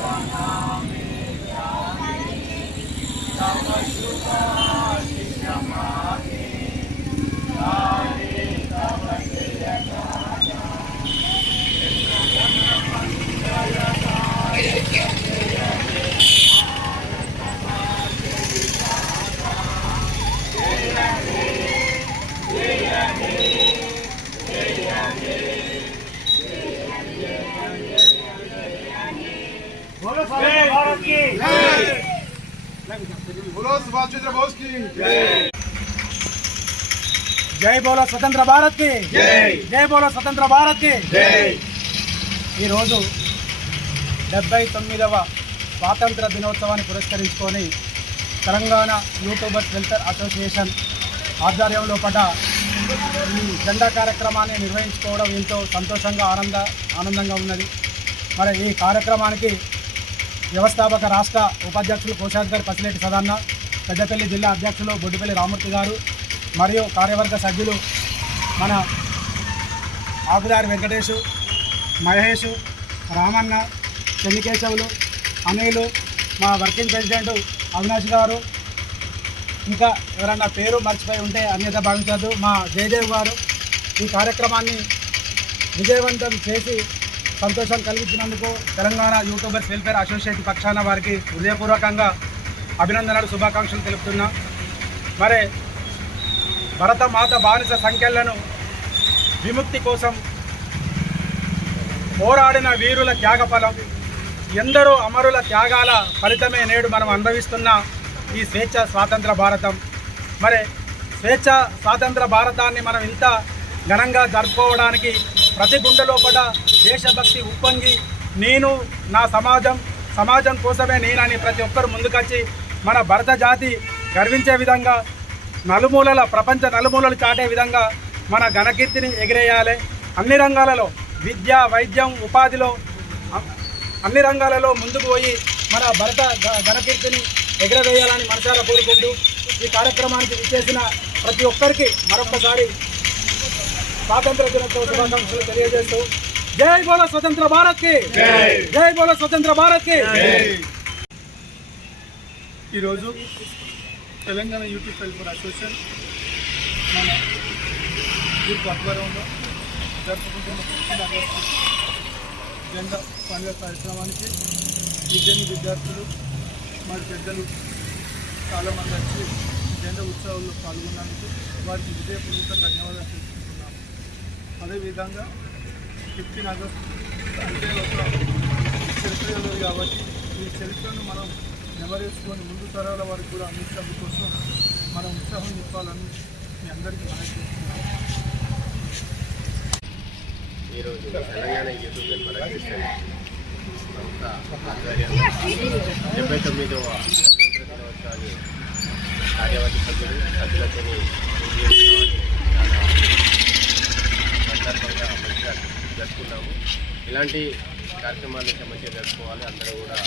Oh, no. జై బోలో స్వతంత్ర భారత్కి. జై. బోలో స్వతంత్ర భారత్కి. ఈరోజు డెబ్బై తొమ్మిదవ స్వాతంత్ర దినోత్సవాన్ని పురస్కరించుకొని తెలంగాణ యూట్యూబర్స్ వెల్ఫేర్ అసోసియేషన్ ఆధ్వర్యంలో పడ్డ ఈ జెండా కార్యక్రమాన్ని నిర్వహించుకోవడం ఎంతో సంతోషంగా ఆనంద ఆనందంగా ఉన్నది. మరి ఈ కార్యక్రమానికి వ్యవస్థాపక రాష్ట్ర ఉపాధ్యక్షులు కోశాధికారి పసిలేటి సదాన్న పెద్దపల్లి జిల్లా అధ్యక్షులు బొడ్డుపల్లి రామూర్తి గారు మరియు కార్యవర్గ సభ్యులు మన ఆకుదారి వెంకటేషు మహేష్ రామన్న చెన్నికేశవులు అనిలు మా వర్కింగ్ ప్రెసిడెంట్ అవినాష్ గారు. ఇంకా ఎవరన్నా పేరు మర్చిపోయి ఉంటే అన్యత భావించద్దు. మా జయదేవ్ గారు ఈ కార్యక్రమాన్ని విజయవంతం చేసి సంతోషం కలిగించినందుకు తెలంగాణ యూట్యూబర్స్ వెల్ఫేర్ అసోసియేషన్ పక్షాన వారికి హృదయపూర్వకంగా అభినందనలు శుభాకాంక్షలు తెలుపుతున్నా. మరి భరత మాత బానిస సంఖ్యలను విముక్తి కోసం పోరాడిన వీరుల త్యాగఫలం ఎందరో అమరుల త్యాగాల ఫలితమే నేడు మనం అనుభవిస్తున్న ఈ స్వేచ్ఛ స్వాతంత్ర భారతం. మరి స్వేచ్ఛ స్వాతంత్ర భారతాన్ని మనం ఇంత ఘనంగా జరుపుకోవడానికి ప్రతి గుండె లోపల దేశభక్తి ఉప్పొంగి నేను నా సమాజం సమాజం కోసమే నేనని ప్రతి ఒక్కరు ముందుకొచ్చి మన భరత జాతి గర్వించే విధంగా నలుమూలల ప్రపంచ నలుమూలలు చాటే విధంగా మన ఘనకీర్తిని ఎగిరేయాలి. అన్ని రంగాలలో విద్య వైద్యం ఉపాధిలో అన్ని రంగాలలో ముందుకు పోయి మన భరత గ- ఘనకీర్తిని ఎగరవేయాలని మనసారా కోరుకుంటూ ఈ కార్యక్రమానికి విచ్చేసిన ప్రతి ఒక్కరికి మరొకసారి స్వాతంత్ర దినోత్సవ శుభాకాంక్షలు తెలియజేస్తూ జై బోలో స్వతంత్ర భారత్కి. జై. బోలో స్వతంత్ర భారత్కి. ఈరోజు తెలంగాణ యూట్యూబ్ వెల్ఫేర్ అసోసియేషన్ మన గ్రూప్ ఆధ్వర్యంలో జరుపుకుంటున్న జెండా పండుగ కార్యక్రమానికి విద్యార్థి విద్యార్థులు మరి పెద్దలు చాలామంది వచ్చి జెండా ఉత్సవాల్లో పాల్గొన్నందుకు వారికి విజయపూర్వక ధన్యవాదాలు తెలుసుకుంటున్నాము అదేవిధంగా ఫిఫ్టీన్ ఆగస్ట్ అంటే ఒక చరిత్ర ఉన్నది కాబట్టి ఈ చరిత్రను మనం నెమరేసుకొని ముందు తరాల వారికి కూడా అందించడం కోసం మనం ఉత్సాహం చెప్పాలని మీ అందరికీ మనం చేస్తున్నాం ఈరోజు తెలంగాణ యూట్యూబ్ వెల్ఫేర్ డెబ్బై తొమ్మిదవ స్వాతంత్ర దినోత్సవాన్ని కార్యవర్గ సభ్యులు సభ్యులతో చాలా సందర్భంగా మంచిగా జరుపుకున్నాము ఇలాంటి కార్యక్రమాలు ఇంకా మంచిగా జరుపుకోవాలి. అందరూ కూడా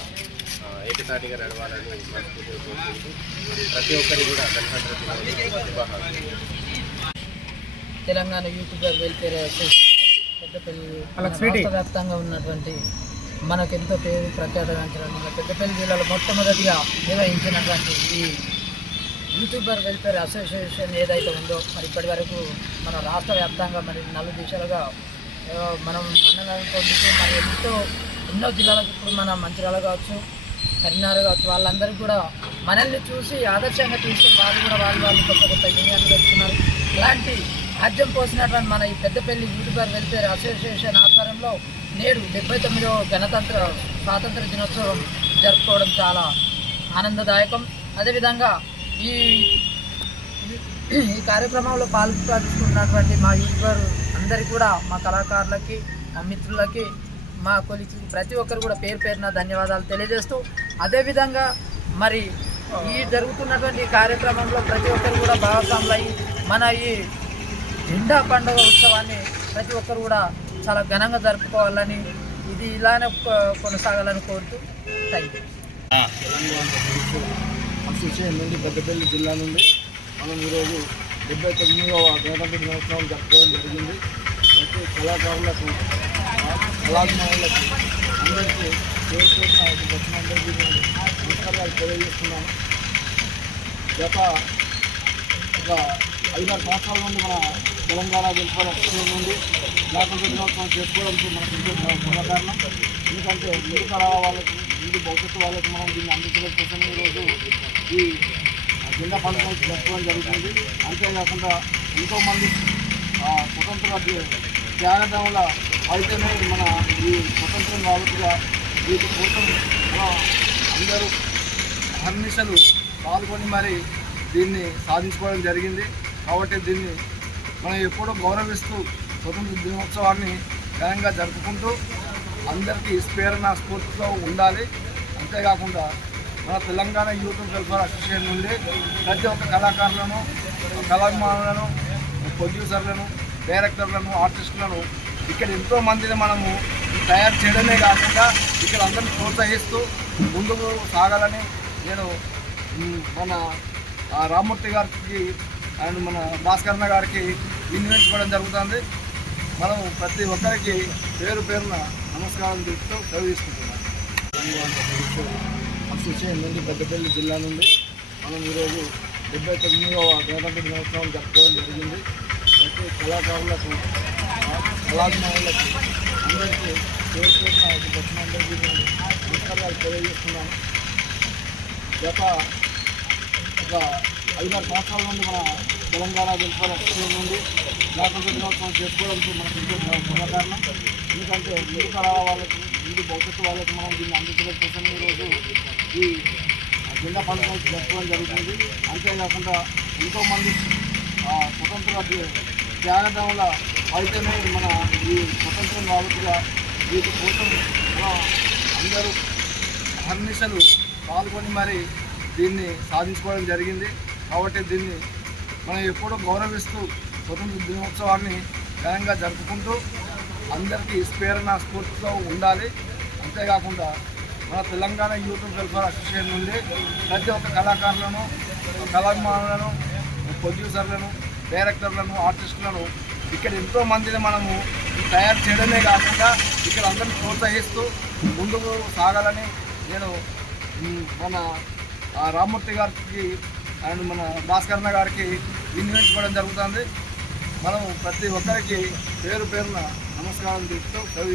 ఏకతాటిగా నడవాలని మనస్ఫూర్తిగా కోరుకుంటూ ప్రతి ఒక్కరికి కూడా గణతంత్ర Telangana YouTuber welfare association Peddapalli వ్యాప్తంగా ఉన్నటువంటి మనకెంతో పేరు ప్రఖ్యాతించిన మన పెద్దపల్లి జిల్లాలో మొట్టమొదటిగా నిర్వహించినటువంటి ఈ యూట్యూబర్ వెల్ఫేర్ అసోసియేషన్ ఏదైతే ఉందో మరి ఇప్పటి వరకు మన రాష్ట్ర వ్యాప్తంగా మరి నలు దిశలుగా మనం అన్నదానం పొందుతూ మరి ఎంతో ఎన్నో జిల్లాలకు ఇప్పుడు మన మంచిర్యాల కావచ్చు కరీంనగర్ కావచ్చు వాళ్ళందరికీ కూడా మనల్ని చూసి ఆదర్శంగా తీసుకుని వాళ్ళు కూడా వాళ్ళు వాళ్ళు కొత్త కొత్త యూనియన్లు పెట్టుకున్నారు ఇలాంటి రాజ్యం పోసినటువంటి మన ఈ పెద్దపల్లి యూట్యూబర్ వెల్ఫేర్ అసోసియేషన్ ఆధ్వర్యంలో నేడు డెబ్బై తొమ్మిదవ గణతంత్ర స్వాతంత్ర దినోత్సవం జరుపుకోవడం చాలా ఆనందదాయకం అదేవిధంగా ఈ ఈ కార్యక్రమంలో పాల్పంచుకున్నటువంటి మా యూట్యూబర్ అందరికీ కూడా మా కళాకారులకి మా మిత్రులకి మా కొలికి ప్రతి ఒక్కరు కూడా పేరు పేరున ధన్యవాదాలు తెలియజేస్తూ అదేవిధంగా మరి ఈ జరుగుతున్నటువంటి కార్యక్రమంలో ప్రతి ఒక్కరు కూడా భాగస్వాములు అయ్యి మన ఈ జెండా పండుగ ఉత్సవాన్ని ప్రతి ఒక్కరు కూడా చాలా ఘనంగా జరుపుకోవాలని ఇది ఇలానే కొనసాగాలని కోరుతూ థ్యాంక్ యూ అసోసియేషన్ నుండి పెద్దపల్లి జిల్లా నుండి మనం ఈరోజు డెబ్బై తొమ్మిదవ గణతంత్ర దినోత్సవం జరుపుకోవడం జరిగింది. ప్రతి కళాకారులకు కళాభిమానులకు అందరికీ పేరు పేరున వచ్చినందరికీ నేను నమస్కారాలు తెలియజేస్తున్నాను. గత ఒక ఐదారు సంవత్సరాల నుండి మన తెలంగాణ వెల్ఫేర్ అసోసియేషన్ నుండి గణతంత్ర దినోత్సవం చేసుకోవడానికి మనకు ఎంతో గర్వకారణం ఎందుకంటే ముందు తరాల వాళ్ళకి ముందు భవిష్యత్తు వాళ్ళకి మనం దీన్ని అందించడం కోసం ఈరోజు ఈ జెండా పనులు జరుపుకోవడం జరుగుతుంది. అంతేకాకుండా ఎంతోమంది స్వతంత్ర ది- వల్ల ఫలితమే మన ఈ స్వతంత్రం కాబట్టిగా వీటి కోసం అందరూ అహర్నిశలు పాల్గొని మరి దీన్ని సాధించుకోవడం జరిగింది. కాబట్టి దీన్ని మనం ఎప్పుడూ గౌరవిస్తూ స్వతంత్ర దినోత్సవాన్ని ఘనంగా జరుపుకుంటూ అందరికీ స్ఫేరణ స్ఫూర్తితో ఉండాలి. అంతేకాకుండా మన తెలంగాణ యూత్ వెల్ఫేర్ అసోసియేషన్ నుండి ప్రతి ఒక్క కళాకారులను కళాభిమానులను ప్రొడ్యూసర్లను డైరెక్టర్లను ఆర్టిస్టులను ఇక్కడ ఎంతో మందిని మనము తయారు చేయడమే కాకుండా ఇక్కడ అందరిని ప్రోత్సహిస్తూ ముందుకు సాగాలని నేను మన రామ్మూర్తి గారికి అండ్ మన భాస్కరణ గారికి వినియోగించుకోవడం జరుగుతుంది. మనం ప్రతి ఒక్కరికి పేరు పేరున నమస్కారం తెలుపుతూ చదివిస్తుంటున్నాం అసోసియేషన్ నుండి పెద్దపల్లి జిల్లా నుండి మనం ఈరోజు డెబ్బై తొమ్మిదవ గణతంత్ర దినోత్సవం జరుపుకోవడం జరిగింది. ప్రతి కళాకారులకు కళాభిమానులకు అందరికీ పేరు చేసిన దక్షిణాంధ్రకి నేను నమస్కారాలు తెలియజేస్తున్నాను. గత ఒక ఐదారు సంవత్సరాల నుండి మన తెలంగాణ వెల్ఫేర్ నుండి గణతంత్ర దినోత్సవం చేసుకోవడానికి మనకు ఎంతో గర్వకారణం ఎందుకంటే ముందు తరాల వాళ్ళకి ముందు భవిష్యత్తు వాళ్ళకి మనం దీన్ని అందించడం కోసం ఈరోజు ఈ జెండా పండుగ జరుపుకోవడం జరుగుతుంది. అంతేకాకుండా ఎంతోమంది స్వతంత్ర త్యాగ- త్యాగదముల అయితేనే మన ఈ స్వతంత్రం కాబట్టిగా వీటి కోసం అందరూ అహర్నిశలు పాల్గొని మరి దీన్ని సాధించుకోవడం జరిగింది. కాబట్టి దీన్ని మనం ఎప్పుడూ గౌరవిస్తూ స్వతంత్ర దినోత్సవాన్ని ఘనంగా జరుపుకుంటూ అందరికీ స్ఫేరణ స్ఫూర్తితో ఉండాలి. అంతేకాకుండా మన తెలంగాణ యూత్ వెల్ఫేర్ అసోసియేషన్ నుండి ప్రతి ఒక్క కళాకారులను కళాభిమానులను ప్రొడ్యూసర్లను డైరెక్టర్లను ఆర్టిస్టులను ఇక్కడ ఎంతో మందిని మనము తయారు చేయడమే కాకుండా ఇక్కడ అందరిని ప్రోత్సహిస్తూ ముందుకు సాగాలని నేను మన రామ్మూర్తి గారికి అండ్ మన భాస్కరణ గారికి వినియోగించుకోవడం జరుగుతుంది. మనం ప్రతి ఒక్కరికి పేరు పేరున నమస్కారం చెప్తూ సెలవు